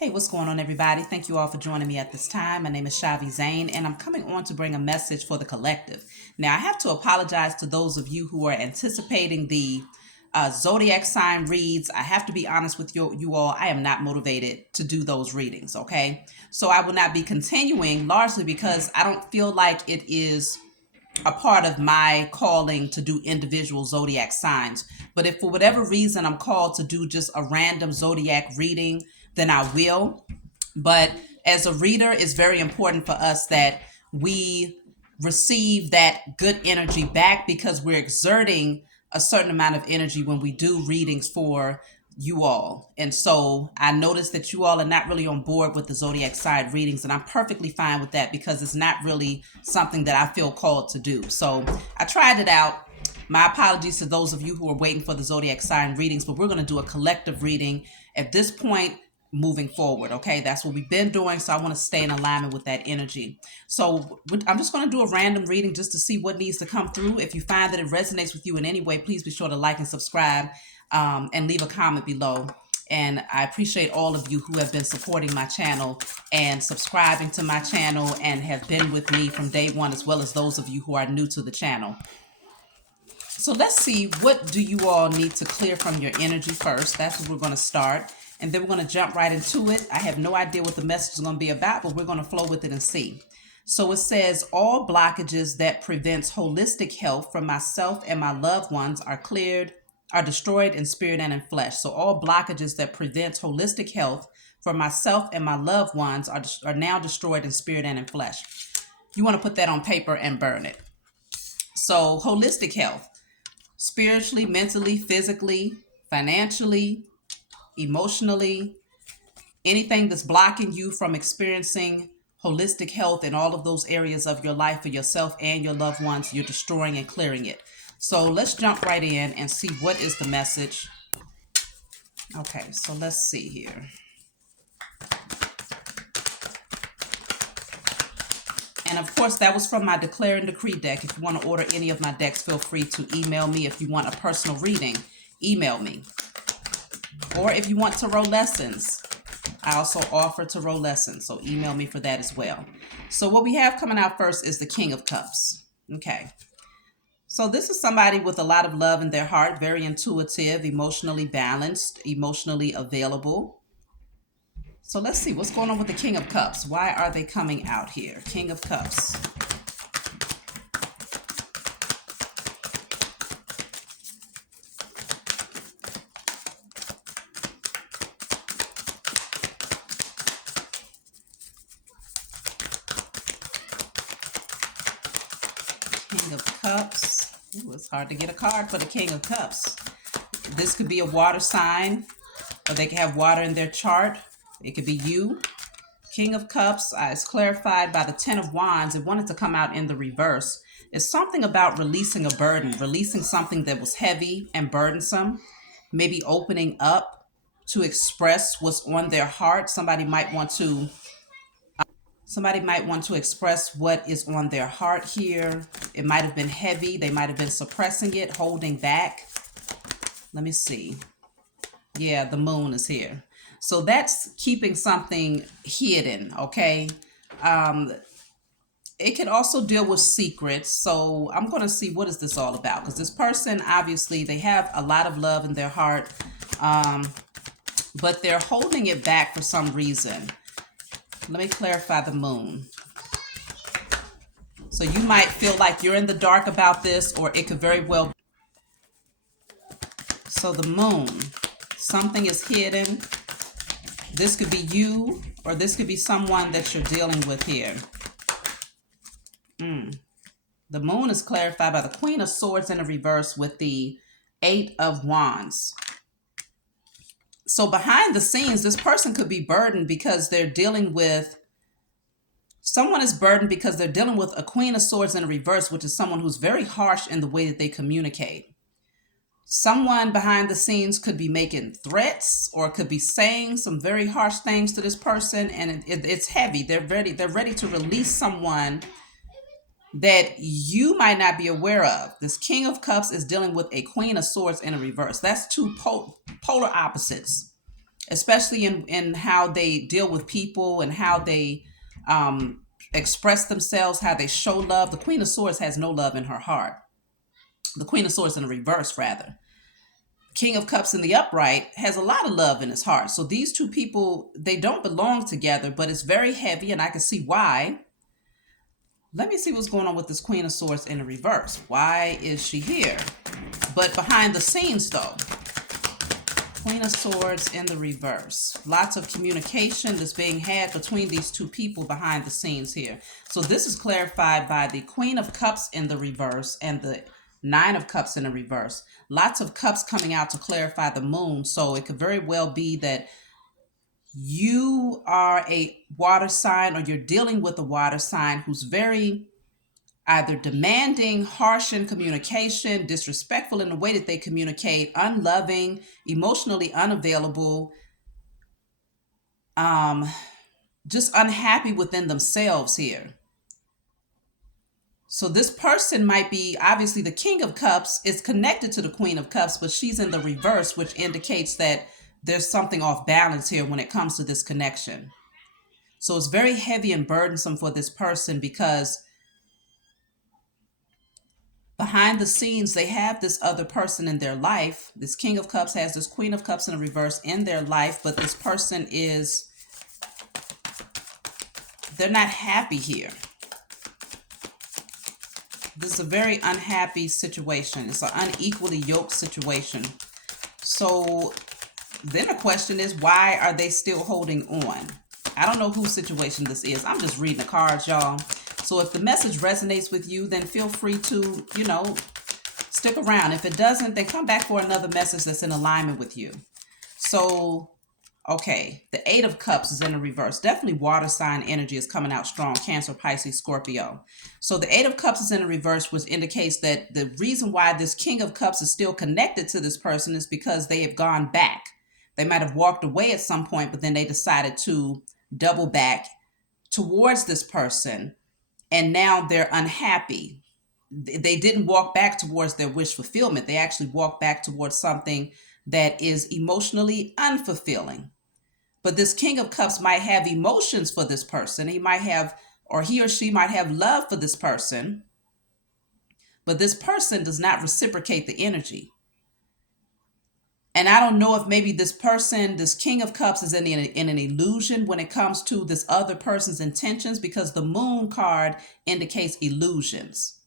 Hey, what's going on, everybody? Thank you all for joining me at this time. My name is Shavi Zane, and I'm coming on to bring a message for the collective. Now, I have to apologize to those of you who are anticipating the zodiac sign reads. I have to be honest with you all. I am not motivated to do those readings, okay? So I will not be continuing, largely because I don't feel like it is a part of my calling to do individual zodiac signs. But if for whatever reason I'm called to do just a random zodiac reading, then I will. But as a reader, it's very important for us that we receive that good energy back, because we're exerting a certain amount of energy when we do readings for you all. And so I noticed that you all are not really on board with the zodiac sign readings, and I'm perfectly fine with that because it's not really something that I feel called to do. So I tried it out. My apologies to those of you who are waiting for the zodiac sign readings, but we're going to do a collective reading at this point moving forward. Okay, that's what we've been doing, so I want to stay in alignment with that energy. So I'm just going to do a random reading just to see what needs to come through. If you find that it resonates with you in any way, please be sure to like and subscribe, and leave a comment below. And I appreciate all of you who have been supporting my channel and subscribing to my channel and have been with me from day one, as well as those of you who are new to the channel. So let's see, what do you all need to clear from your energy first? That's what we're going to start. And then we're going to jump right into it. I have no idea what the message is going to be about, but we're going to flow with it and see. So it says, all blockages that prevents holistic health from myself and my loved ones are cleared, are destroyed in spirit and in flesh. So all blockages that prevents holistic health for myself and my loved ones are now destroyed in spirit and in flesh. You want to put that on paper and burn it. So holistic health, spiritually, mentally, physically, financially, emotionally, anything that's blocking you from experiencing holistic health in all of those areas of your life for yourself and your loved ones, you're destroying and clearing it. So let's jump right in and see what is the message. Okay, so let's see here. And of course, that was from my Declare and Decree deck. If you want to order any of my decks, feel free to email me. If you want a personal reading, email me. Or if you want tarot lessons, I also offer tarot lessons, so email me for that as well. So what we have coming out first is the King of Cups. Okay. So this is somebody with a lot of love in their heart, very intuitive, emotionally balanced, emotionally available. So let's see what's going on with the King of Cups. Why are they coming out here? King of Cups. King of Cups. Ooh, it's hard to get a card for the King of Cups. This could be a water sign, or they can have water in their chart. It could be you. King of Cups is clarified by the Ten of Wands. It wanted to come out in the reverse. It's something about releasing a burden, releasing something that was heavy and burdensome, maybe opening up to express what's on their heart. Somebody might want to express what is on their heart here. It might have been heavy. They might have been suppressing it, holding back. Let me see. Yeah, the moon is here. So that's keeping something hidden, okay? It can also deal with secrets. So I'm going to see, what is this all about? Because this person, obviously, they have a lot of love in their heart, but they're holding it back for some reason. Let me clarify the moon. So you might feel like you're in the dark about this, or it could very well. So the moon, something is hidden. This could be you, or this could be someone that you're dealing with here. The moon is clarified by the Queen of Swords in the reverse with the Eight of Wands. So behind the scenes, this person could be burdened because they're dealing with, someone is burdened because they're dealing with a Queen of Swords in the reverse, which is someone who's very harsh in the way that they communicate. Someone behind the scenes could be making threats, or could be saying some very harsh things to this person, and it's heavy. They're ready to release someone that you might not be aware of. This King of Cups is dealing with a Queen of Swords in a reverse. That's two polar opposites. especially in how they deal with people and how they express themselves, how they show love. The Queen of Swords has no love in her heart. The Queen of Swords in the reverse, rather. King of Cups in the upright has a lot of love in his heart. So these two people, they don't belong together, but it's very heavy, and I can see why. Let me see what's going on with this Queen of Swords in the reverse. Why is she here? But behind the scenes, though, Queen of Swords in the reverse. Lots of communication that's being had between these two people behind the scenes here. So this is clarified by the Queen of Cups in the reverse and the Nine of Cups in the reverse. Lots of cups coming out to clarify the moon. So it could very well be that you are a water sign, or you're dealing with a water sign who's very either demanding, harsh in communication, disrespectful in the way that they communicate, unloving, emotionally unavailable, just unhappy within themselves here. So this person might be, obviously the King of Cups is connected to the Queen of Cups, but she's in the reverse, which indicates that there's something off balance here when it comes to this connection. So it's very heavy and burdensome for this person, because behind the scenes, they have this other person in their life. This King of Cups has this Queen of Cups in a reverse in their life, but this person they're not happy here. This is a very unhappy situation. It's an unequally yoked situation. So then the question is, why are they still holding on? I don't know whose situation this is. I'm just reading the cards, y'all. So if the message resonates with you, then feel free to, stick around. If it doesn't, then come back for another message that's in alignment with you. So, okay, the Eight of Cups is in the reverse. Definitely water sign energy is coming out strong. Cancer, Pisces, Scorpio. So the Eight of Cups is in the reverse, which indicates that the reason why this King of Cups is still connected to this person is because they have gone back. They might have walked away at some point, but then they decided to double back towards this person, and now they're unhappy. They didn't walk back towards their wish fulfillment. They actually walked back towards something that is emotionally unfulfilling. But this King of Cups might have emotions for this person. He might have, or he or she might have love for this person, but this person does not reciprocate the energy. And I don't know if maybe this person, this King of Cups, is in an illusion when it comes to this other person's intentions, because the Moon card indicates illusions.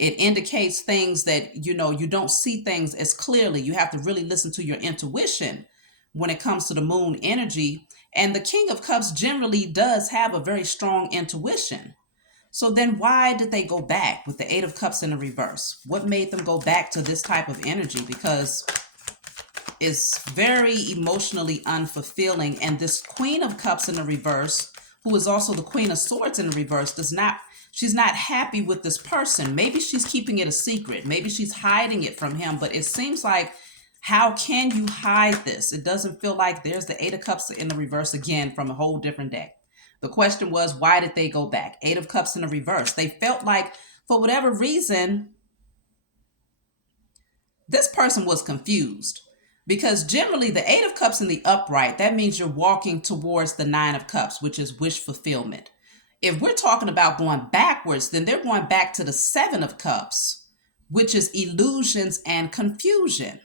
It indicates things that, you don't see things as clearly. You have to really listen to your intuition when it comes to the Moon energy. And the King of Cups generally does have a very strong intuition. So then why did they go back with the Eight of Cups in the reverse? What made them go back to this type of energy? Because it's very emotionally unfulfilling. And this Queen of Cups in the reverse, who is also the Queen of Swords in the reverse, she's not happy with this person. Maybe she's keeping it a secret. Maybe she's hiding it from him. But it seems like, how can you hide this? It doesn't feel like there's the Eight of Cups in the reverse again from a whole different deck. The question was, why did they go back? Eight of Cups in the reverse. They felt like, for whatever reason, this person was confused. Because generally the Eight of Cups in the upright, that means you're walking towards the Nine of Cups, which is wish fulfillment. If we're talking about going backwards, then they're going back to the Seven of Cups, which is illusions and confusion.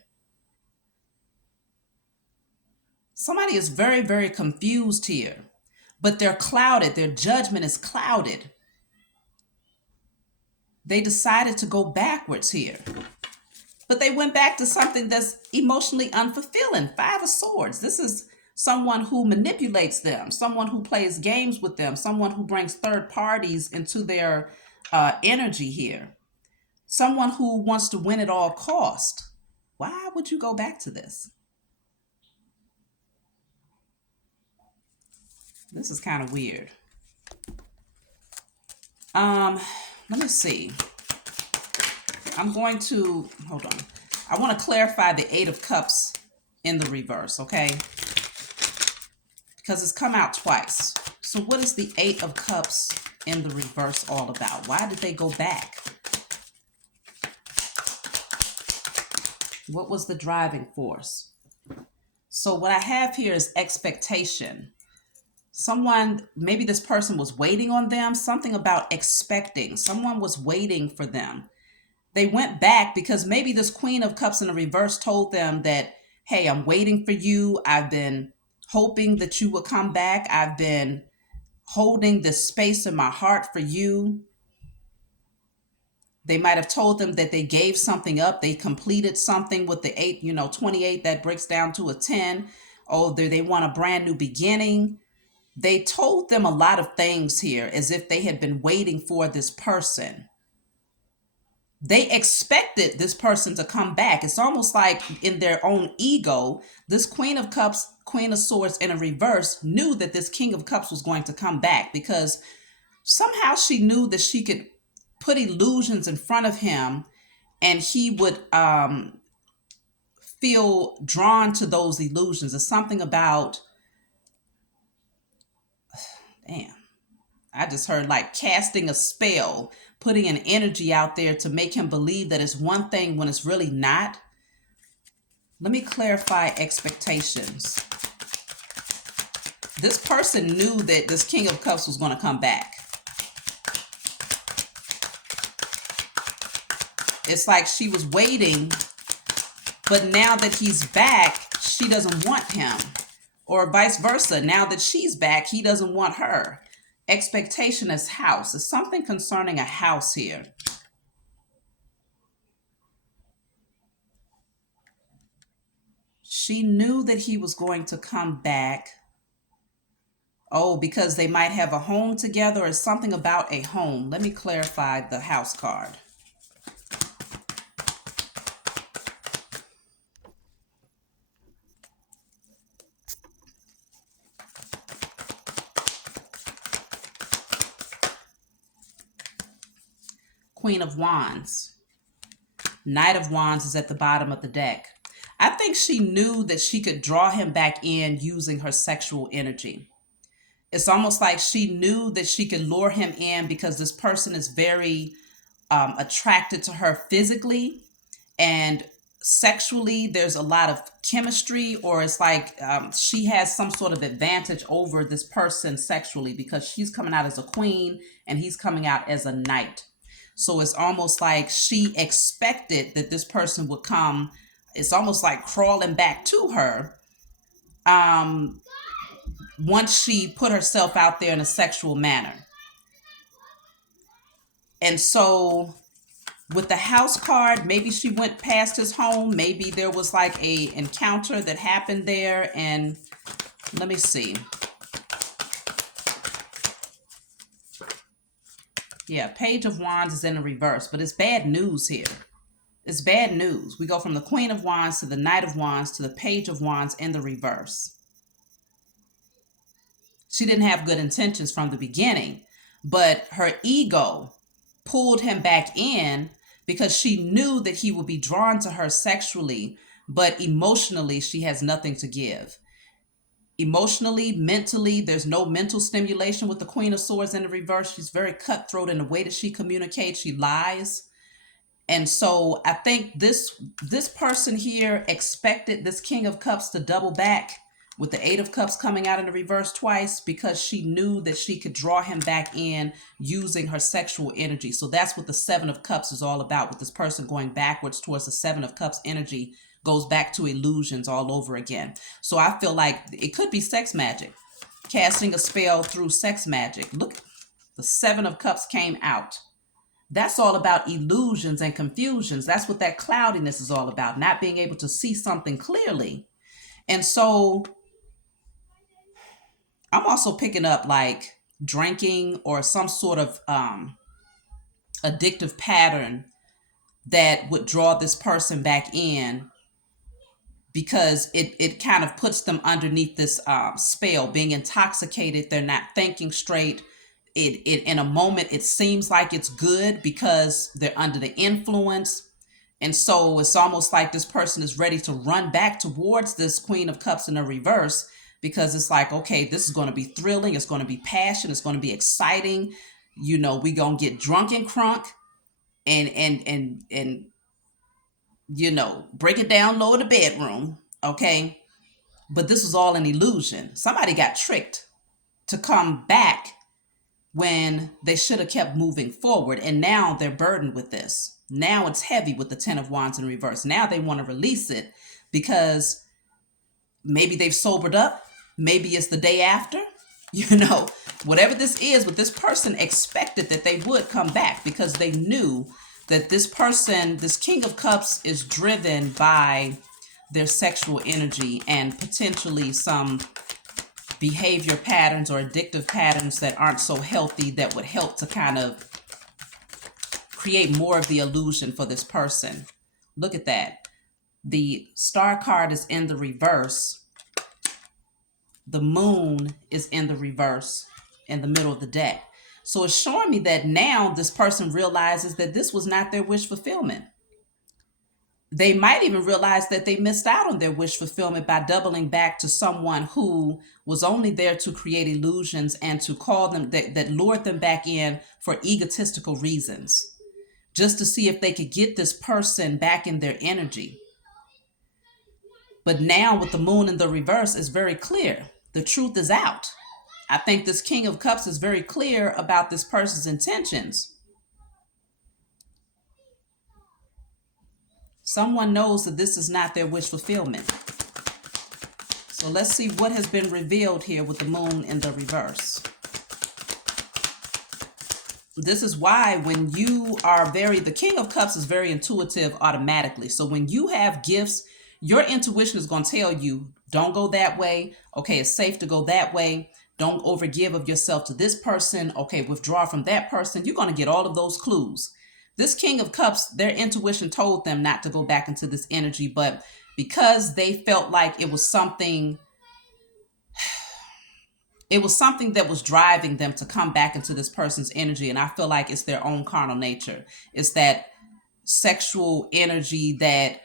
Somebody is very, very confused here, but they're clouded. Their judgment is clouded. They decided to go backwards here. But they went back to something that's emotionally unfulfilling. Five of Swords. This is someone who manipulates them, someone who plays games with them, someone who brings third parties into their energy here, someone who wants to win at all cost. Why would you go back to this? This is kind of weird. Let me see. Hold on. I want to clarify the Eight of Cups in the reverse, okay? Because it's come out twice. So what is the Eight of Cups in the reverse all about? Why did they go back? What was the driving force? So what I have here is expectation. Someone, maybe this person was waiting on them, something about expecting. Someone was waiting for them. They went back because maybe this Queen of Cups in the reverse told them that, hey, I'm waiting for you. I've been hoping that you would come back. I've been holding this space in my heart for you. They might have told them that they gave something up. They completed something with the 8, 28, that breaks down to a 10. Oh, they want a brand new beginning. They told them a lot of things here as if they had been waiting for this person. They expected this person to come back. It's almost like in their own ego, this Queen of Cups, Queen of Swords in a reverse knew that this King of Cups was going to come back because somehow she knew that she could put illusions in front of him and he would feel drawn to those illusions. It's something about, damn, I just heard like casting a spell, putting an energy out there to make him believe that it's one thing when it's really not. Let me clarify expectations. This person knew that this King of Cups was going to come back. It's like she was waiting, but now that he's back, she doesn't want him. Or vice versa. Now that she's back, he doesn't want her. Expectation is house. It's something concerning a house here. She knew that he was going to come back. Oh, because they might have a home together or something about a home. Let me clarify the house card. Queen of Wands. Knight of Wands is at the bottom of the deck. I think she knew that she could draw him back in using her sexual energy. It's almost like she knew that she could lure him in because this person is very attracted to her physically and sexually. There's a lot of chemistry, or it's like she has some sort of advantage over this person sexually because she's coming out as a queen and he's coming out as a knight. So it's almost like she expected that this person would come. It's almost like crawling back to her once she put herself out there in a sexual manner. And so with the house card, maybe she went past his home. Maybe there was like a encounter that happened there. And let me see. Yeah, Page of Wands is in the reverse, but it's bad news here. It's bad news. We go from the Queen of Wands to the Knight of Wands to the Page of Wands in the reverse. She didn't have good intentions from the beginning, but her ego pulled him back in because she knew that he would be drawn to her sexually, but emotionally, she has nothing to give. Emotionally, mentally, there's no mental stimulation with the Queen of Swords in the reverse. She's very cutthroat in the way that she communicates. She lies. And so I think this person here expected this King of Cups to double back with the Eight of Cups coming out in the reverse twice because she knew that she could draw him back in using her sexual energy. So that's what the Seven of Cups is all about, with this person going backwards towards the Seven of Cups energy, goes back to illusions all over again. So I feel like it could be sex magic, casting a spell through sex magic. Look, the Seven of Cups came out. That's all about illusions and confusions. That's what that cloudiness is all about, not being able to see something clearly. And so I'm also picking up like drinking or some sort of addictive pattern that would draw this person back in, because it kind of puts them underneath this spell, being intoxicated. They're not thinking straight. It in a moment, it seems like it's good because they're under the influence. And so it's almost like this person is ready to run back towards this Queen of Cups in the reverse, because it's like, okay, this is going to be thrilling. It's going to be passion. It's going to be exciting. You know, we going to get drunk and crunk and you know, break it down low in the bedroom. Okay. But this was all an illusion. Somebody got tricked to come back when they should have kept moving forward. And now they're burdened with this. Now it's heavy with the 10 of Wands in reverse. Now they want to release it because maybe they've sobered up. Maybe it's the day after. You know, whatever this is, but this person expected that they would come back because they knew that this person, this King of Cups, is driven by their sexual energy and potentially some behavior patterns or addictive patterns that aren't so healthy, that would help to kind of create more of the illusion for this person. Look at that. The Star card is in the reverse. The Moon is in the reverse in the middle of the deck. So it's showing me that now this person realizes that this was not their wish fulfillment. They might even realize that they missed out on their wish fulfillment by doubling back to someone who was only there to create illusions and to call them, that lured them back in for egotistical reasons, just to see if they could get this person back in their energy. But now with the Moon in the reverse, it's very clear. The truth is out. I think this King of Cups is very clear about this person's intentions. Someone knows that this is not their wish fulfillment. So let's see what has been revealed here with the Moon in the reverse. This is why when you are the King of Cups is very intuitive automatically. So when you have gifts, your intuition is going to tell you, don't go that way. Okay, it's safe to go that way. Don't overgive of yourself to this person. Okay, withdraw from that person. You're going to get all of those clues. This King of Cups, their intuition told them not to go back into this energy, but because they felt like it was something that was driving them to come back into this person's energy. And I feel like it's their own carnal nature. It's that sexual energy that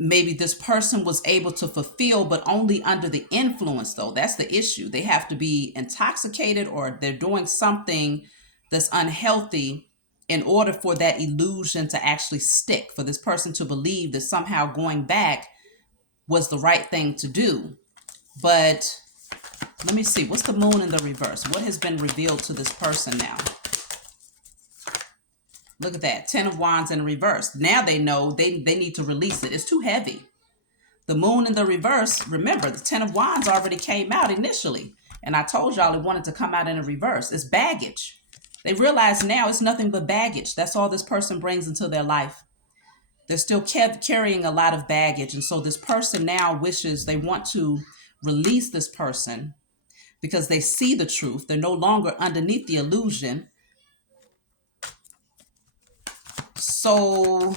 maybe this person was able to fulfill, but only under the influence, though. That's the issue. They have to be intoxicated or they're doing something that's unhealthy in order for that illusion to actually stick, for this person to believe that somehow going back was the right thing to do. But let me see. What's the Moon in the reverse? What has been revealed to this person now? Look at that. 10 of Wands in reverse. Now they know they need to release it. It's too heavy. The Moon in the reverse, remember, the 10 of Wands already came out initially. And I told y'all it wanted to come out in a reverse. It's baggage. They realize now it's nothing but baggage. That's all this person brings into their life. They're still carrying a lot of baggage. And so this person now they want to release this person because they see the truth. They're no longer underneath the illusion. So,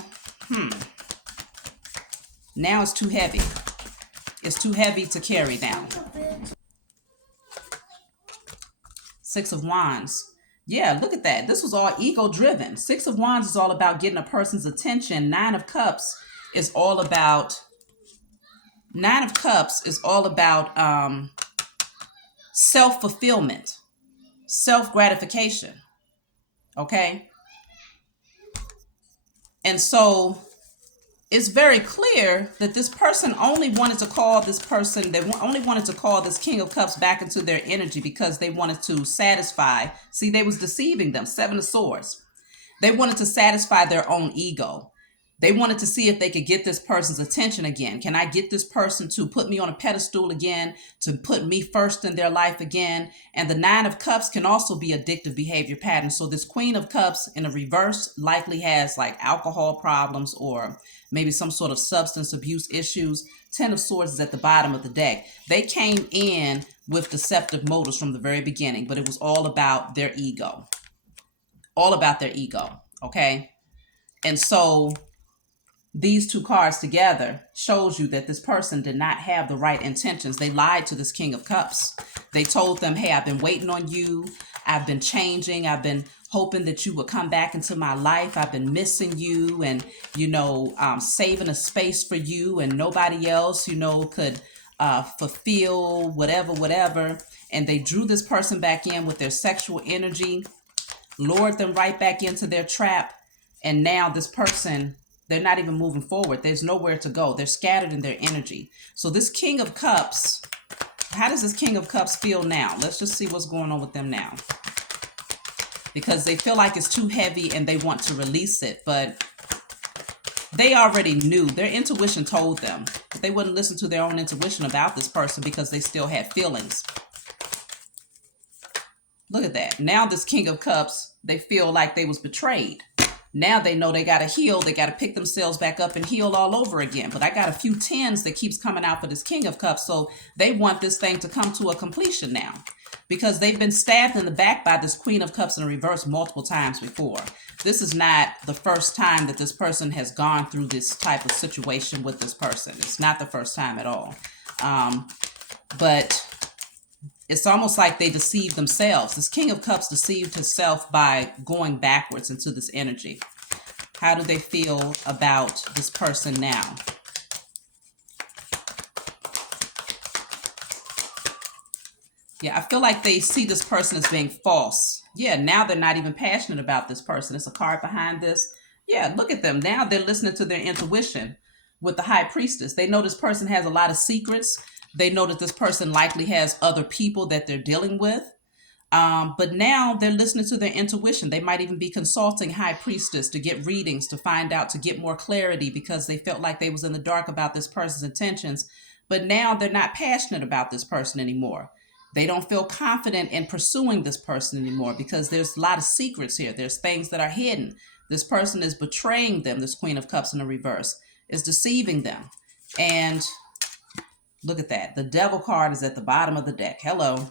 now it's too heavy. It's too heavy to carry down. 6 of Wands. Yeah, look at that. This was all ego driven. 6 of Wands is all about getting a person's attention. 9 of Cups is all about self-fulfillment, self-gratification. Okay? And so it's very clear that this person only wanted to call this King of Cups back into their energy because they wanted to satisfy. See, they was deceiving them. 7 of Swords. They wanted to satisfy their own ego. They wanted to see if they could get this person's attention again. Can I get this person to put me on a pedestal again, to put me first in their life again? And the 9 of Cups can also be addictive behavior patterns. So this Queen of Cups in a reverse likely has like alcohol problems or maybe some sort of substance abuse issues. 10 of Swords is at the bottom of the deck. They came in with deceptive motives from the very beginning, but it was all about their ego. All about their ego, okay? And so these two cards together shows you that this person did not have the right intentions. They lied to this King of Cups. They told them, hey, I've been waiting on you. I've been changing. I've been hoping that you would come back into my life. I've been missing you and, saving a space for you and nobody else, could fulfill whatever. And they drew this person back in with their sexual energy, lured them right back into their trap. And now this person, They're not even moving forward. There's nowhere to go. They're scattered in their energy. So this King of Cups, how does this King of Cups feel now? Let's just see what's going on with them now. Because they feel like it's too heavy and they want to release it, but they already knew. Their intuition told them. But they wouldn't listen to their own intuition about this person because they still had feelings. Look at that. Now this King of Cups, they feel like they was betrayed. Now they know they got to heal. They got to pick themselves back up and heal all over again. But I got a few tens that keeps coming out for this King of Cups. So they want this thing to come to a completion now. Because they've been stabbed in the back by this Queen of Cups in reverse multiple times before. This is not the first time that this person has gone through this type of situation with this person. It's not the first time at all. But it's almost like they deceived themselves. This King of Cups deceived himself by going backwards into this energy. How do they feel about this person now? Yeah, I feel like they see this person as being false. Yeah, now they're not even passionate about this person. It's a card behind this. Yeah, look at them. Now they're listening to their intuition with the High Priestess. They know this person has a lot of secrets. They know that this person likely has other people that they're dealing with. But now they're listening to their intuition. They might even be consulting High Priestess to get readings, to find out, to get more clarity because they felt like they was in the dark about this person's intentions. But now they're not passionate about this person anymore. They don't feel confident in pursuing this person anymore because there's a lot of secrets here. There's things that are hidden. This person is betraying them. This Queen of Cups in the reverse is deceiving them. And look at that. The Devil card is at the bottom of the deck. Hello.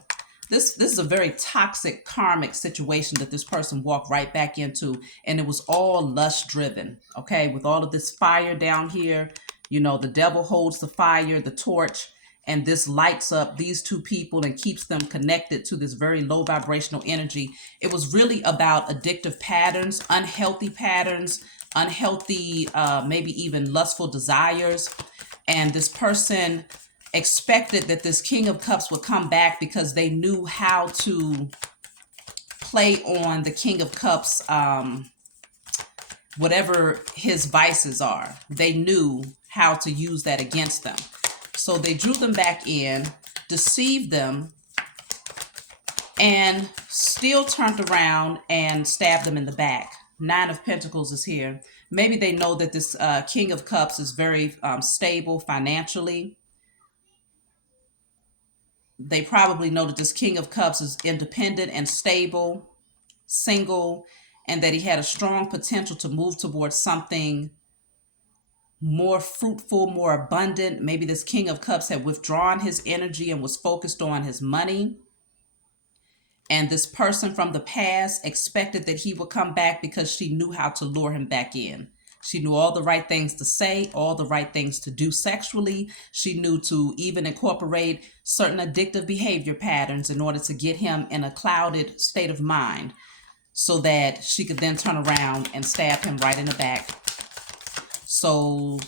This is a very toxic karmic situation that this person walked right back into. And it was all lust driven. Okay. With all of this fire down here, you know, the devil holds the fire, the torch, and this lights up these two people and keeps them connected to this very low vibrational energy. It was really about addictive patterns, unhealthy, maybe even lustful desires. And this person expected that this King of Cups would come back because they knew how to play on the King of Cups, whatever his vices are. They knew how to use that against them. So they drew them back in, deceived them, and still turned around and stabbed them in the back. Nine of Pentacles is here. Maybe they know that this King of Cups is very stable financially. They probably know that this King of Cups is independent and stable, single, and that he had a strong potential to move towards something more fruitful, more abundant. Maybe this King of Cups had withdrawn his energy and was focused on his money. And this person from the past expected that he would come back because she knew how to lure him back in. She knew all the right things to say, all the right things to do sexually. She knew to even incorporate certain addictive behavior patterns in order to get him in a clouded state of mind so that she could then turn around and stab him right in the back. So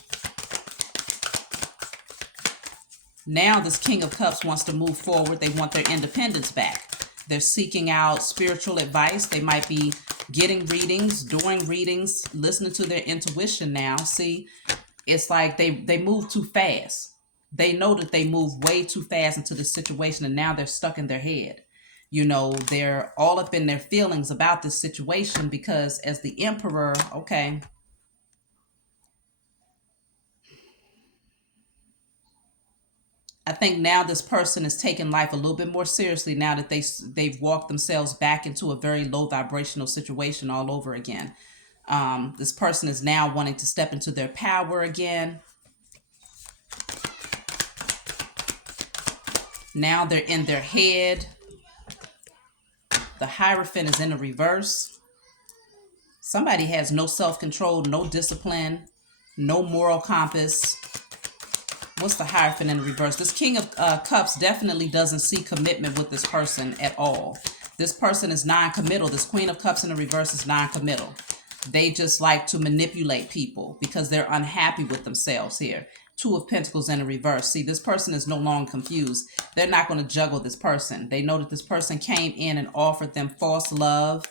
now this King of Cups wants to move forward. They want their independence back. They're seeking out spiritual advice. They might be getting readings, doing readings, listening to their intuition now. See, it's like they move too fast. They know that they move way too fast into the situation, and now they're stuck in their head. You know, they're all up in their feelings about this situation because as the Emperor, okay, I think now this person is taking life a little bit more seriously now that they've walked themselves back into a very low vibrational situation all over again. This person is now wanting to step into their power again. Now they're in their head. The Hierophant is in the reverse. Somebody has no self-control, no discipline, no moral compass. What's the Hierophant in the reverse? This King of Cups definitely doesn't see commitment with this person at all. This person is non-committal. This Queen of Cups in the reverse is non-committal. They just like to manipulate people because they're unhappy with themselves here. Two of Pentacles in the reverse. See, this person is no longer confused. They're not going to juggle this person. They know that this person came in and offered them false love.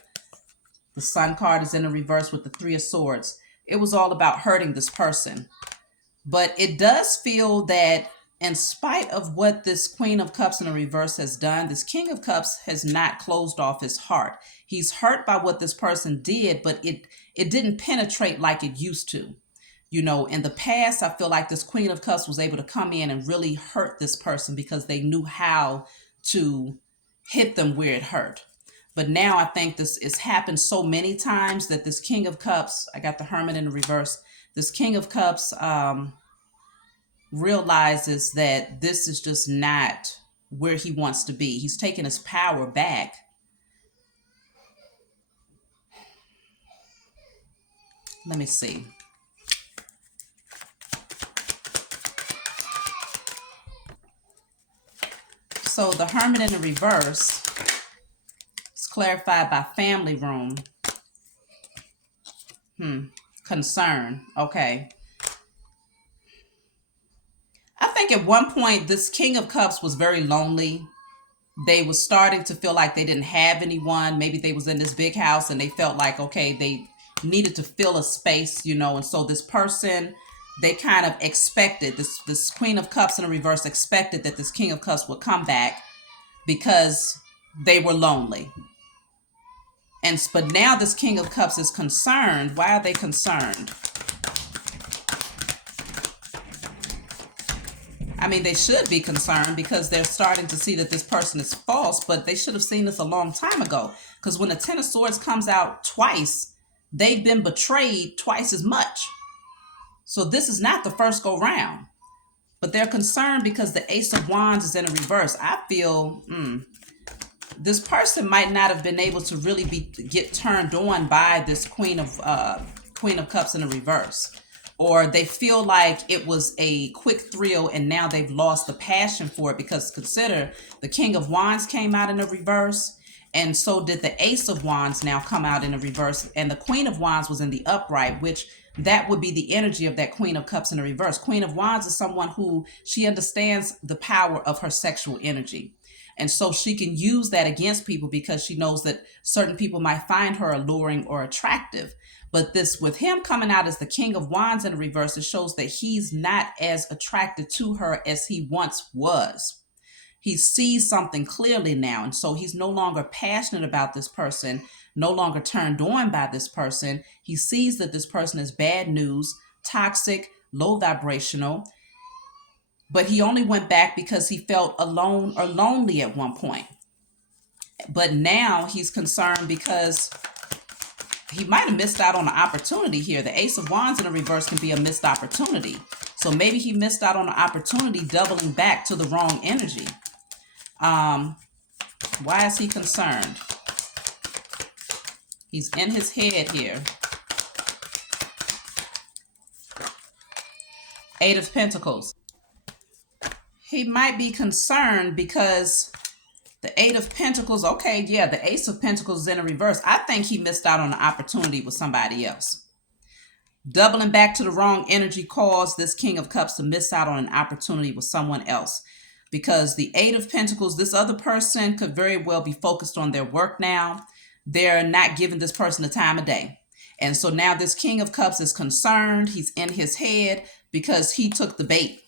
The Sun card is in the reverse with the Three of Swords. it was all about hurting this person. But it does feel that in spite of what this Queen of Cups in the reverse has done, this King of Cups has not closed off his heart. He's hurt by what this person did, but it didn't penetrate like it used to. You know, in the past, I feel like this Queen of Cups was able to come in and really hurt this person because they knew how to hit them where it hurt. But now I think this has happened so many times that this King of Cups, I got the Hermit in the reverse, this King of Cups realizes that this is just not where he wants to be. He's taking his power back. Let me see. So the Hermit in the reverse is clarified by family room. Concern. Okay. I think at one point this King of Cups was very lonely. They was starting to feel like they didn't have anyone. Maybe they was in this big house and they felt like, okay, they needed to fill a space, you know. And so this person, they kind of expected, this Queen of Cups in the reverse expected that this King of Cups would come back because they were lonely. But now this King of Cups is concerned. Why are they concerned? I mean, they should be concerned because they're starting to see that this person is false, but they should have seen this a long time ago. Because when the Ten of Swords comes out twice, they've been betrayed twice as much. So this is not the first go round. But they're concerned because the Ace of Wands is in a reverse. I feel this person might not have been able to really get turned on by this Queen of Cups in a reverse. Or they feel like it was a quick thrill and now they've lost the passion for it, because consider the King of Wands came out in a reverse, and so did the Ace of Wands now come out in a reverse, and the Queen of Wands was in the upright, which that would be the energy of that Queen of Cups in the reverse. Queen of Wands is someone who she understands the power of her sexual energy. And so she can use that against people because she knows that certain people might find her alluring or attractive. But this, with him coming out as the King of Wands in the reverse, it shows that he's not as attracted to her as he once was. He sees something clearly now. And so he's no longer passionate about this person, no longer turned on by this person. He sees that this person is bad news, toxic, low vibrational. But he only went back because he felt alone or lonely at one point. But now he's concerned because he might have missed out on an opportunity here. The Ace of Wands in the reverse can be a missed opportunity. So maybe he missed out on an opportunity doubling back to the wrong energy. Why is he concerned? He's in his head here. Eight of Pentacles. He might be concerned because the Eight of Pentacles, okay, yeah, the Ace of Pentacles is in a reverse. I think he missed out on an opportunity with somebody else. Doubling back to the wrong energy caused this King of Cups to miss out on an opportunity with someone else. Because the Eight of Pentacles, this other person could very well be focused on their work now. They're not giving this person the time of day. And so now this King of Cups is concerned. He's in his head because he took the bait.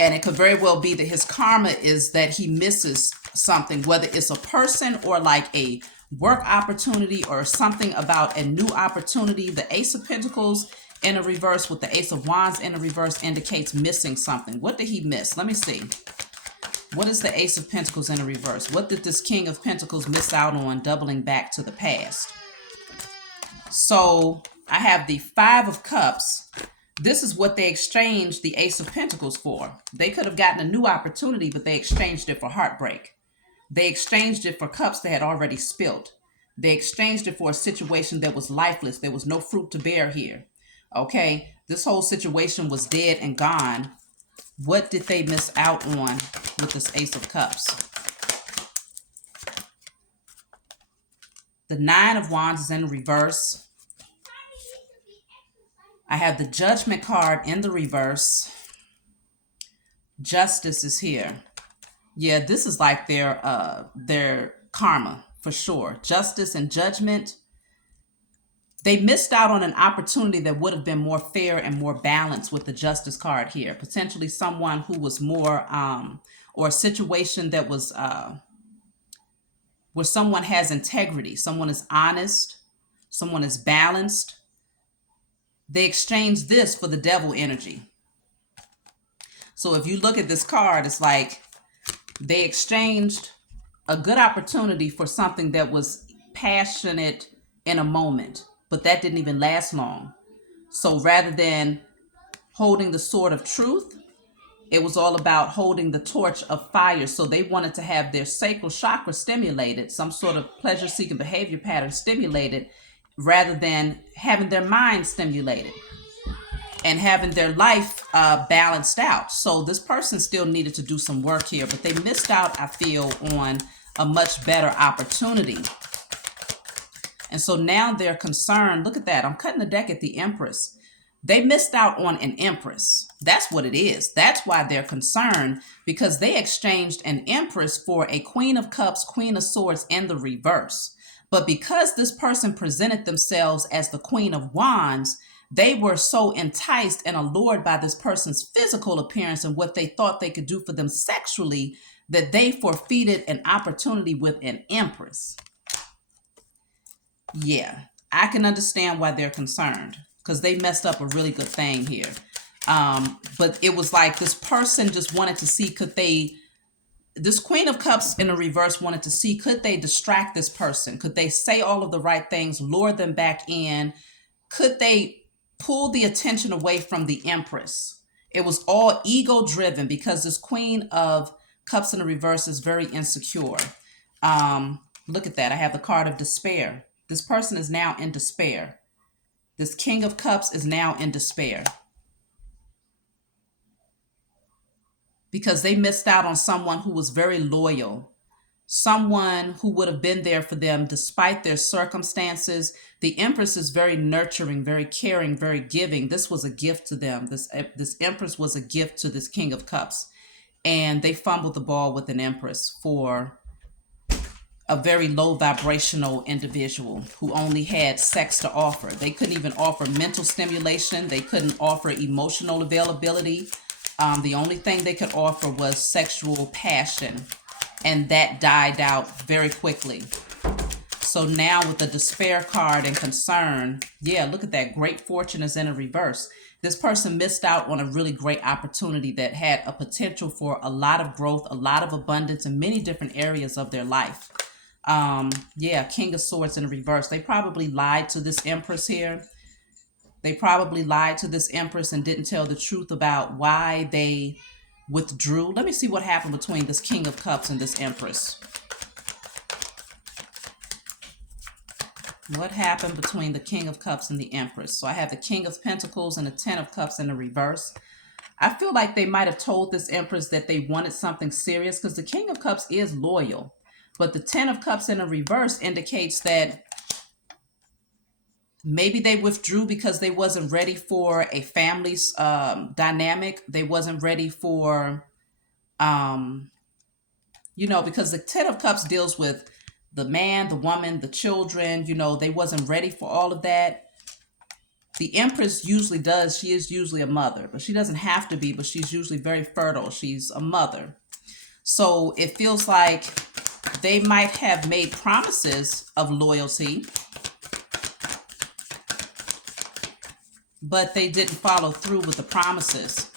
And it could very well be that his karma is that he misses something, whether it's a person or like a work opportunity or something about a new opportunity. The Ace of Pentacles in a reverse with the Ace of Wands in a reverse indicates missing something. What did he miss? Let me see. What is the Ace of Pentacles in a reverse? What did this King of Pentacles miss out on doubling back to the past? So I have the Five of Cups. This is what they exchanged the Ace of Pentacles for. They could have gotten a new opportunity, but they exchanged it for heartbreak. They exchanged it for cups they had already spilled. They exchanged it for a situation that was lifeless. There was no fruit to bear here. Okay, this whole situation was dead and gone. What did they miss out on with this Ace of Cups? The Nine of Wands is in reverse. I have the Judgment card in the reverse. Justice is here. Yeah, this is like their karma for sure. Justice and Judgment. They missed out on an opportunity that would have been more fair and more balanced with the Justice card here. Potentially someone who was more, or a situation that was, where someone has integrity, someone is honest, someone is balanced. They exchanged this for the devil energy. So if you look at this card, it's like they exchanged a good opportunity for something that was passionate in a moment, but that didn't even last long. So rather than holding the sword of truth, it was all about holding the torch of fire. So they wanted to have their sacral chakra stimulated, some sort of pleasure-seeking behavior pattern stimulated, rather than having their mind stimulated and having their life balanced out. So this person still needed to do some work here, but they missed out, I feel, on a much better opportunity. And so now they're concerned. Look at that. I'm cutting the deck at the Empress. They missed out on an Empress. That's what it is. That's why they're concerned, because they exchanged an Empress for a Queen of Cups, Queen of Swords in the reverse. But because this person presented themselves as the Queen of Wands, they were so enticed and allured by this person's physical appearance and what they thought they could do for them sexually that they forfeited an opportunity with an Empress. Yeah, I can understand why they're concerned, because they messed up a really good thing here. But it was like this person just wanted to see, this Queen of Cups in the reverse wanted to see, could they distract this person? Could they say all of the right things, lure them back in? Could they pull the attention away from the Empress? It was all ego driven, because this Queen of Cups in the reverse is very insecure. Look at that. I have the card of despair. This person is now in despair. This King of Cups is now in despair, because they missed out on someone who was very loyal, someone who would have been there for them despite their circumstances. The Empress is very nurturing, very caring, very giving. This was a gift to them. This Empress was a gift to this King of Cups. And they fumbled the ball with an Empress for a very low vibrational individual who only had sex to offer. They couldn't even offer mental stimulation. They couldn't offer emotional availability. The only thing they could offer was sexual passion, and that died out very quickly. So now with the despair card and concern, yeah, look at that. Great fortune is in a reverse. This person missed out on a really great opportunity that had a potential for a lot of growth, a lot of abundance in many different areas of their life. Yeah, King of Swords in reverse. They probably lied to this Empress here. They probably lied to this Empress and didn't tell the truth about why they withdrew. Let me see what happened between this King of Cups and this Empress. What happened between the King of Cups and the Empress? So I have the King of Pentacles and the Ten of Cups in the reverse. I feel like they might have told this Empress that they wanted something serious, because the King of Cups is loyal. But the Ten of Cups in the reverse indicates that maybe they withdrew because they wasn't ready for a family dynamic. They wasn't ready for, because the Ten of Cups deals with the man, the woman, the children. They wasn't ready for all of that. The Empress usually does. She is usually a mother, but she doesn't have to be, but she's usually very fertile. She's a mother. So it feels like they might have made promises of loyalty, but they didn't follow through with the promises.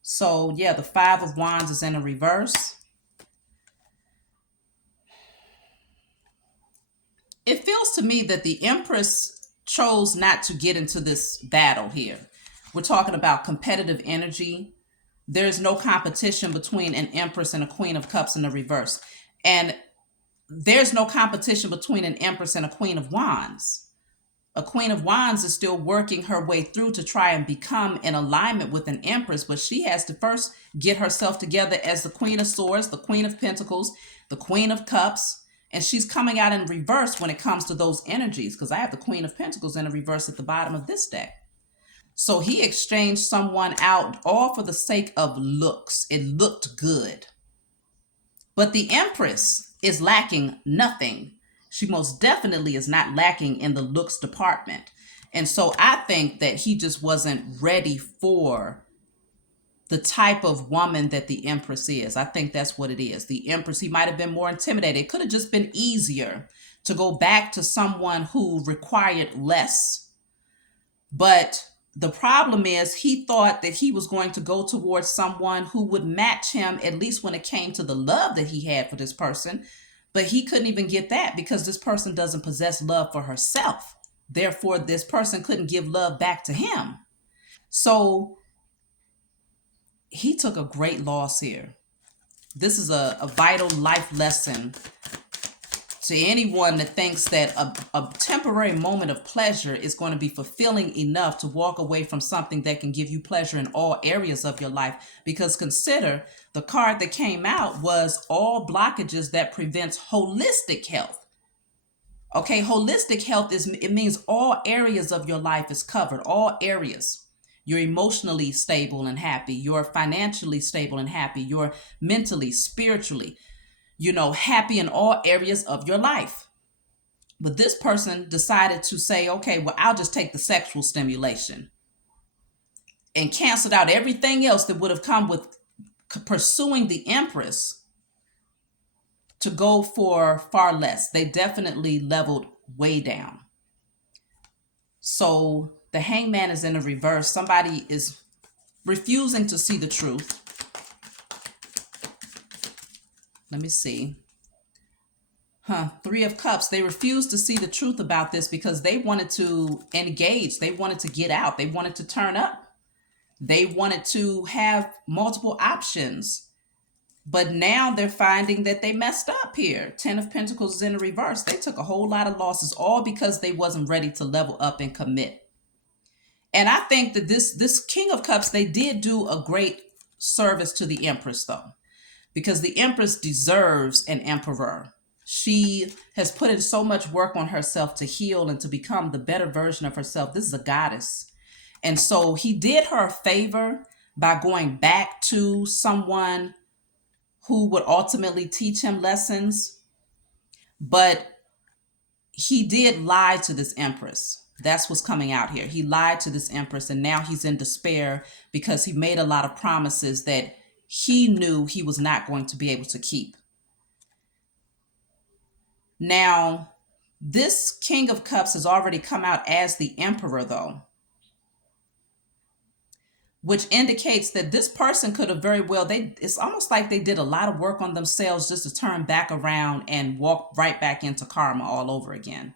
So yeah, the Five of Wands is in a reverse. It feels to me that the Empress chose not to get into this battle here. We're talking about competitive energy. There's no competition between an Empress and a Queen of Cups in the reverse. And there's no competition between an Empress and a Queen of Wands. A Queen of Wands is still working her way through to try and become in alignment with an Empress, but she has to first get herself together as the Queen of Swords, the Queen of Pentacles, the Queen of Cups, and she's coming out in reverse when it comes to those energies, because I have the Queen of Pentacles in a reverse at the bottom of this deck. So he exchanged someone out all for the sake of looks. It looked good. But the Empress is lacking nothing. She most definitely is not lacking in the looks department. And so I think that he just wasn't ready for the type of woman that the Empress is. I think that's what it is. The Empress, he might have been more intimidated. It could have just been easier to go back to someone who required less. But the problem is he thought that he was going to go towards someone who would match him, at least when it came to the love that he had for this person. But he couldn't even get that because this person doesn't possess love for herself. Therefore, this person couldn't give love back to him. So he took a great loss here. This is a vital life lesson to anyone that thinks that a temporary moment of pleasure is going to be fulfilling enough to walk away from something that can give you pleasure in all areas of your life. Because consider, the card that came out was all blockages that prevents holistic health. Okay, holistic health it means all areas of your life is covered, all areas. You're emotionally stable and happy. You're financially stable and happy. You're mentally, spiritually, happy in all areas of your life. But this person decided to say, okay, well, I'll just take the sexual stimulation and canceled out everything else that would have come with pursuing the Empress to go for far less. They definitely leveled way down. So the Hangman is in the reverse. Somebody is refusing to see the truth. Let me see. Three of Cups. They refused to see the truth about this because they wanted to engage. They wanted to get out. They wanted to turn up. They wanted to have multiple options. But now they're finding that they messed up here. 10 of Pentacles is in the reverse. They took a whole lot of losses, all because they wasn't ready to level up and commit. And I think that this King of Cups, they did do a great service to the Empress, though, because the Empress deserves an emperor. She has put in so much work on herself to heal and to become the better version of herself. This is a goddess. And so he did her a favor by going back to someone who would ultimately teach him lessons. But he did lie to this Empress. That's what's coming out here. He lied to this Empress, and now he's in despair because he made a lot of promises that he knew he was not going to be able to keep. Now, this King of Cups has already come out as the Emperor, though, which indicates that this person could have very well, it's almost like they did a lot of work on themselves just to turn back around and walk right back into karma all over again.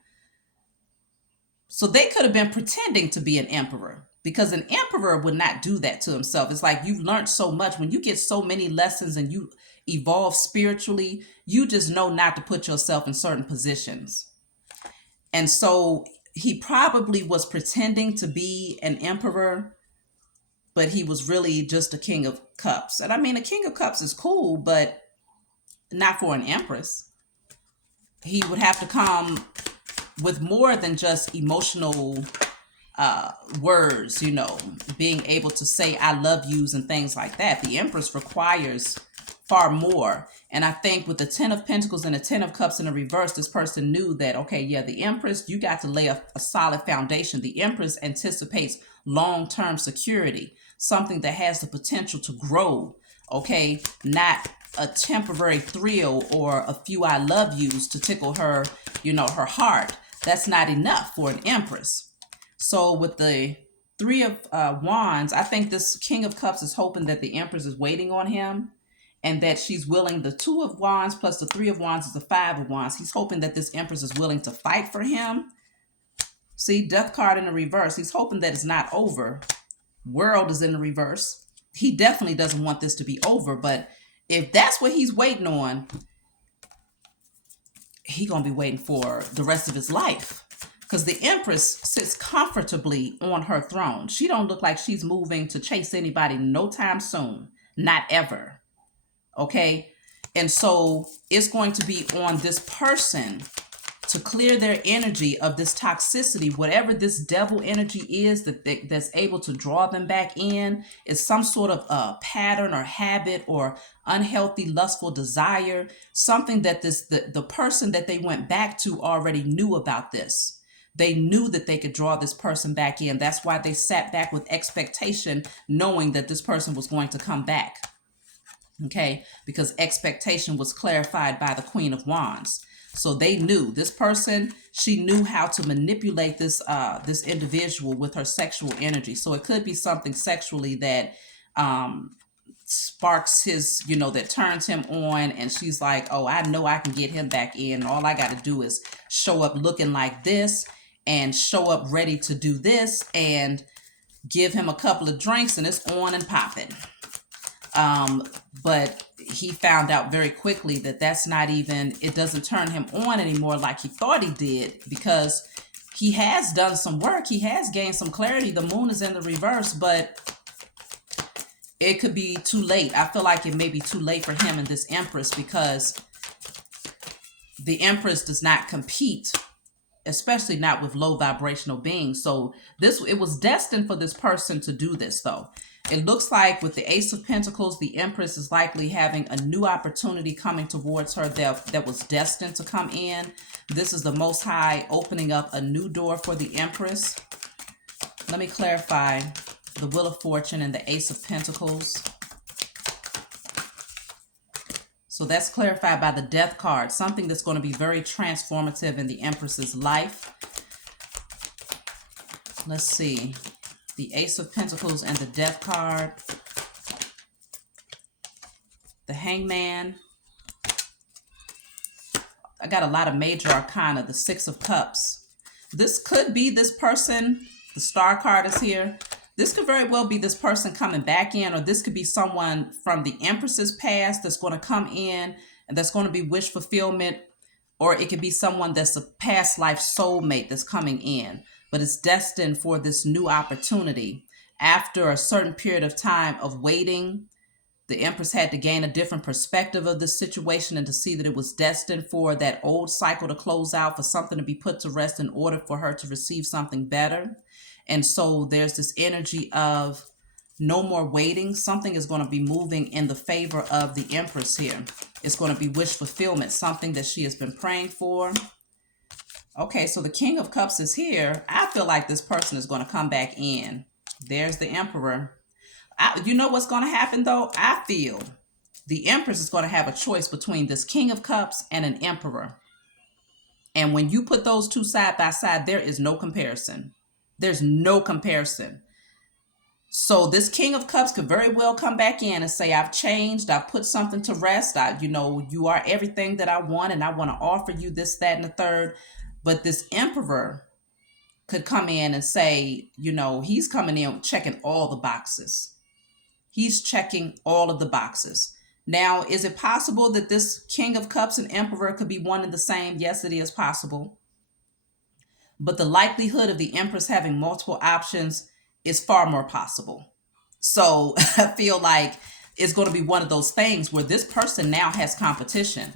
So they could have been pretending to be an emperor, because an emperor would not do that to himself. It's like you've learned so much. When you get so many lessons and you evolve spiritually, you just know not to put yourself in certain positions. And so he probably was pretending to be an emperor, but he was really just a King of Cups. And I mean, a King of Cups is cool, but not for an Empress. He would have to come with more than just emotional words, being able to say I love yous and things like that. The Empress requires far more. And I think with the 10 of Pentacles and the 10 of Cups in the reverse, this person knew that, okay, yeah, the Empress, you got to lay a solid foundation. The Empress anticipates long-term security, something that has the potential to grow, okay, not a temporary thrill or a few I love yous to tickle her, her heart. That's not enough for an Empress. So with the 3 of Wands, I think this King of Cups is hoping that the Empress is waiting on him and that she's willing. The 2 of Wands plus the 3 of Wands is the 5 of Wands. He's hoping that this Empress is willing to fight for him. See, Death card in the reverse. He's hoping that it's not over. World is in the reverse. He definitely doesn't want this to be over, but if that's what he's waiting on, he's going to be waiting for the rest of his life, because the Empress sits comfortably on her throne. She don't look like she's moving to chase anybody no time soon. Not ever. Okay? And so it's going to be on this person to clear their energy of this toxicity. Whatever this devil energy is that's able to draw them back in is some sort of a pattern or habit or unhealthy lustful desire, something that the person that they went back to already knew about this. They knew that they could draw this person back in. That's why they sat back with expectation, knowing that this person was going to come back. Okay, because expectation was clarified by the Queen of Wands. So they knew this person, she knew how to manipulate this individual with her sexual energy. So it could be something sexually that sparks his, that turns him on, and she's like, oh, I know I can get him back in. All I got to do is show up looking like this and show up ready to do this and give him a couple of drinks and it's on and popping. But he found out very quickly that that's not even, it doesn't turn him on anymore like he thought he did, because he has done some work. He has gained some clarity. The moon is in the reverse, but it could be too late. I feel like it may be too late for him and this Empress, because the Empress does not compete, especially not with low vibrational beings. So it was destined for this person to do this, though. It looks like with the Ace of Pentacles, the Empress is likely having a new opportunity coming towards her that was destined to come in. This is the Most High opening up a new door for the Empress. Let me clarify the Wheel of Fortune and the Ace of Pentacles. So that's clarified by the Death card, something that's going to be very transformative in the Empress's life. Let's see. The Ace of Pentacles and the Death card. The Hangman. I got a lot of major arcana. The Six of Cups. This could be this person. The Star card is here. This could very well be this person coming back in, or this could be someone from the Empress's past that's going to come in and that's going to be wish fulfillment, or it could be someone that's a past life soulmate that's coming in, but it's destined for this new opportunity. After a certain period of time of waiting, the Empress had to gain a different perspective of this situation and to see that it was destined for that old cycle to close out, for something to be put to rest in order for her to receive something better. And so there's this energy of no more waiting. Something is going to be moving in the favor of the Empress here. It's going to be wish fulfillment, something that she has been praying for. Okay, so the King of Cups is here. I feel like this person is going to come back in. There's the Emperor. You know what's going to happen, though? I feel the Empress is going to have a choice between this King of Cups and an Emperor. And when you put those two side by side, there is no comparison. There's no comparison. So this King of Cups could very well come back in and say, I've changed. I've put something to rest. You are everything that I want, and I want to offer you this, that, and the third. But this Emperor could come in and say, he's coming in checking all the boxes. He's checking all of the boxes. Now, is it possible that this King of Cups and Emperor could be one and the same? Yes, it is possible. But the likelihood of the Empress having multiple options is far more possible. So I feel like it's going to be one of those things where this person now has competition.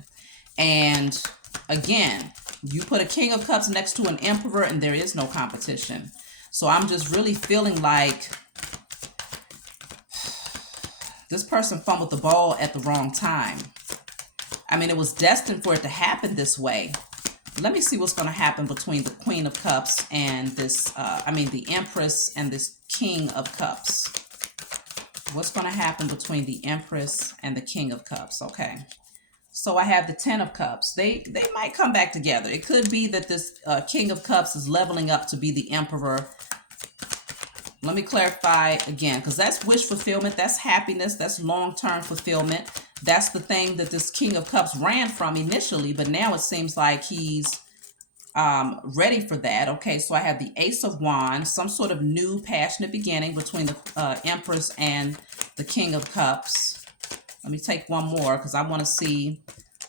And again, you put a King of Cups next to an Emperor and there is no competition. So I'm just really feeling like this person fumbled the ball at the wrong time. I mean, it was destined for it to happen this way. Let me see what's going to happen between the Queen of Cups and the Empress and this King of Cups. What's going to happen between the Empress and the King of Cups? Okay. So I have the Ten of Cups. They might come back together. It could be that this King of Cups is leveling up to be the Emperor. Let me clarify again, because that's wish fulfillment. That's happiness. That's long-term fulfillment. That's the thing that this King of Cups ran from initially, but now it seems like he's ready for that. Okay, so I have the Ace of Wands, some sort of new passionate beginning between the Empress and the King of Cups. Let me take one more because I want to see.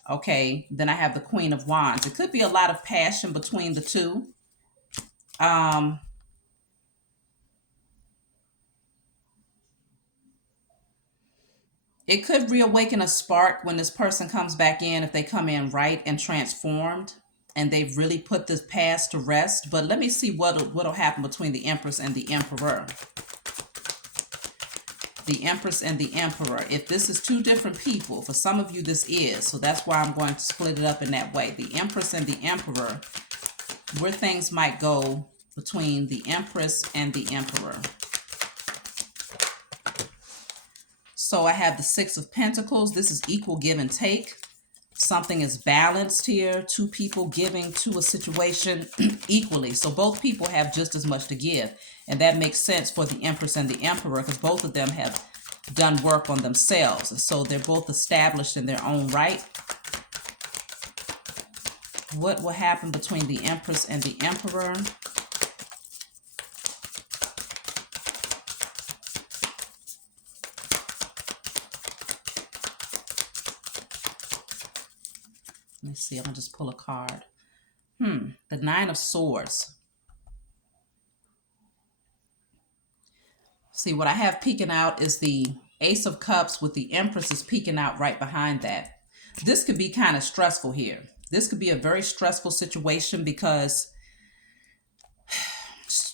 Okay, then I have the Queen of Wands. It could be a lot of passion between the two. It could reawaken a spark when this person comes back in, if they come in right and transformed. and they've really put this past to rest. But let me see what'll happen between the Empress and the Emperor. The Empress and the Emperor. If this is two different people, for some of you this is, so that's why I'm going to split it up in that way. The Empress and the Emperor, where things might go between the Empress and the Emperor. So I have the Six of Pentacles. This is equal give and take. Something is balanced here. Two people giving to a situation equally. So both people have just as much to give. And that makes sense for the Empress and the Emperor because both of them have done work on themselves. So they're both established in their own right. What will happen between the Empress and the Emperor? Let's see, I'm going to just pull a card. The Nine of Swords. See, what I have peeking out is the Ace of Cups with the Empress is peeking out right behind that. This could be kind of stressful here. This could be a very stressful situation because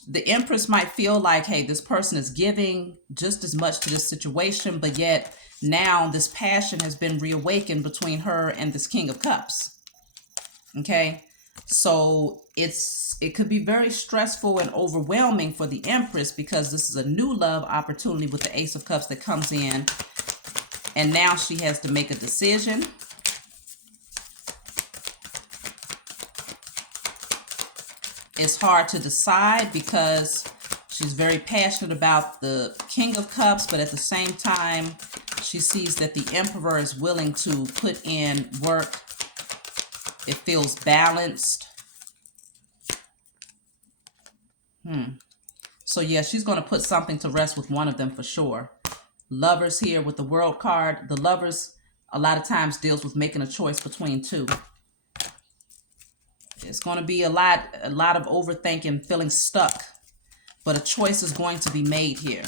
the Empress might feel like, hey, this person is giving just as much to this situation, but yet now this passion has been reawakened between her and this King of Cups. Okay, so it could be very stressful and overwhelming for the Empress because this is a new love opportunity with the Ace of Cups that comes in, and now she has to make a decision. It's hard to decide because she's very passionate about the King of Cups, but at the same time, she sees that the Emperor is willing to put in work. It feels balanced. So yeah, she's going to put something to rest with one of them for sure. Lovers here with the World card. The Lovers a lot of times deals with making a choice between two. It's going to be a lot of overthinking, feeling stuck. But a choice is going to be made here.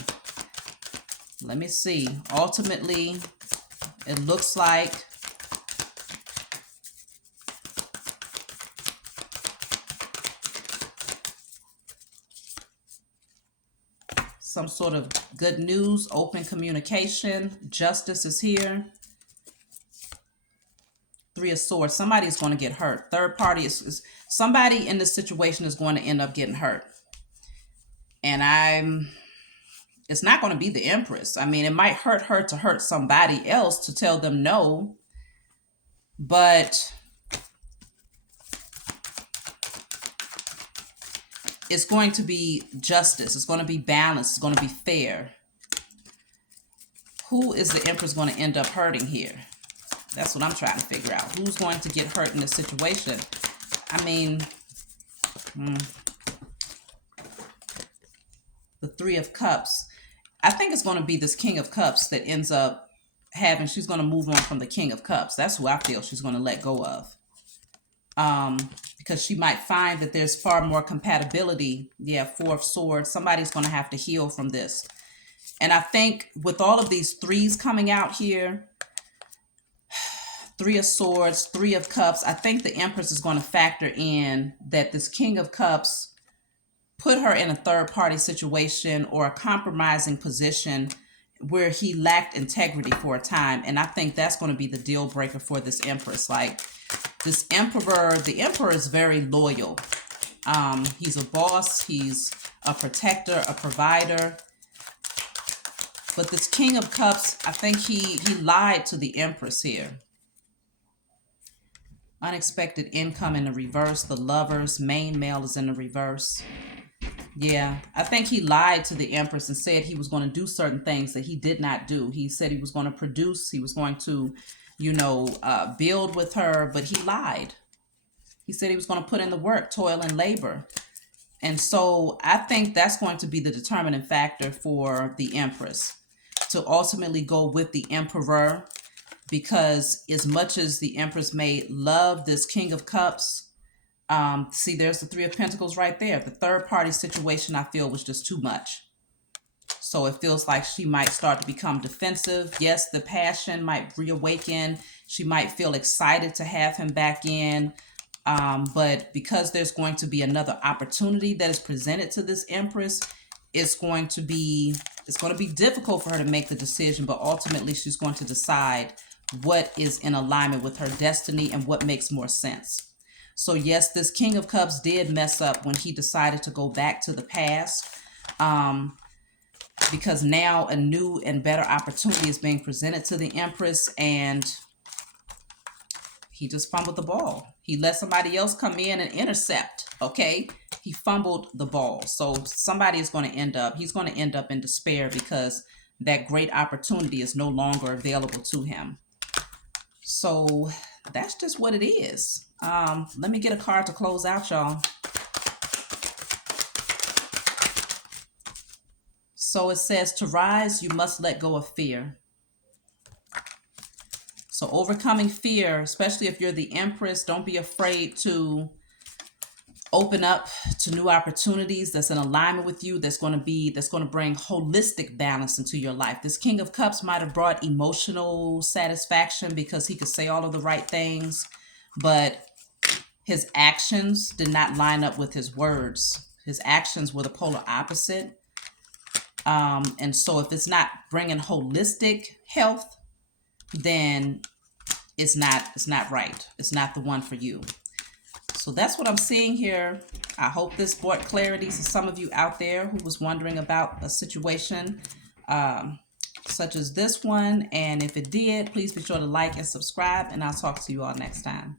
Let me see. Ultimately, it looks like some sort of good news, open communication. Justice is here. Three of Swords. Somebody's going to get hurt. Third party is somebody in this situation is going to end up getting hurt. And it's not going to be the Empress. I mean, it might hurt her to hurt somebody else to tell them no. But it's going to be justice. It's going to be balanced. It's going to be fair. Who is the Empress going to end up hurting here? That's what I'm trying to figure out. Who's going to get hurt in this situation? I mean, the Three of Cups. I think it's going to be this King of Cups that ends up having, she's going to move on from the King of Cups. That's who I feel she's going to let go of. Because she might find that there's far more compatibility. Yeah, Four of Swords. Somebody's going to have to heal from this. And I think with all of these threes coming out here, Three of Swords, Three of Cups, I think the Empress is going to factor in that this King of Cups put her in a third-party situation or a compromising position where he lacked integrity for a time. And I think that's going to be the deal breaker for this Empress. Like, this Emperor, the Emperor is very loyal. He's a boss. He's a protector, a provider. But this King of Cups, I think he lied to the Empress here. Unexpected income in the reverse. The Lovers, main male is in the reverse. Yeah, I think he lied to the Empress and said he was going to do certain things that he did not do. He said he was going to produce. He was going to, build with her, but he lied. He said he was going to put in the work, toil and labor. And so I think that's going to be the determining factor for the Empress to ultimately go with the Emperor, because as much as the Empress may love this King of Cups, see, there's the Three of Pentacles right there. The third party situation I feel was just too much. So it feels like she might start to become defensive. Yes, the passion might reawaken. She might feel excited to have him back in. But because there's going to be another opportunity that is presented to this Empress, it's going to be difficult for her to make the decision, but ultimately she's going to decide what is in alignment with her destiny and what makes more sense. So yes, this King of Cups did mess up when he decided to go back to the past, because now a new and better opportunity is being presented to the Empress, and he just fumbled the ball. He let somebody else come in and intercept, okay? He fumbled the ball. So somebody is going to he's going to end up in despair because that great opportunity is no longer available to him. So that's just what it is. Let me get a card to close out, y'all. So it says, to rise, you must let go of fear. So overcoming fear, especially if you're the Empress, don't be afraid to open up to new opportunities that's in alignment with you, that's going to bring holistic balance into your life. This King of Cups might have brought emotional satisfaction because he could say all of the right things, but his actions did not line up with his words. His actions were the polar opposite. And so if it's not bringing holistic health, then it's not right. It's not the one for you. So that's what I'm seeing here. I hope this brought clarity to some of you out there who was wondering about a situation such as this one. And if it did, please be sure to like and subscribe, and I'll talk to you all next time.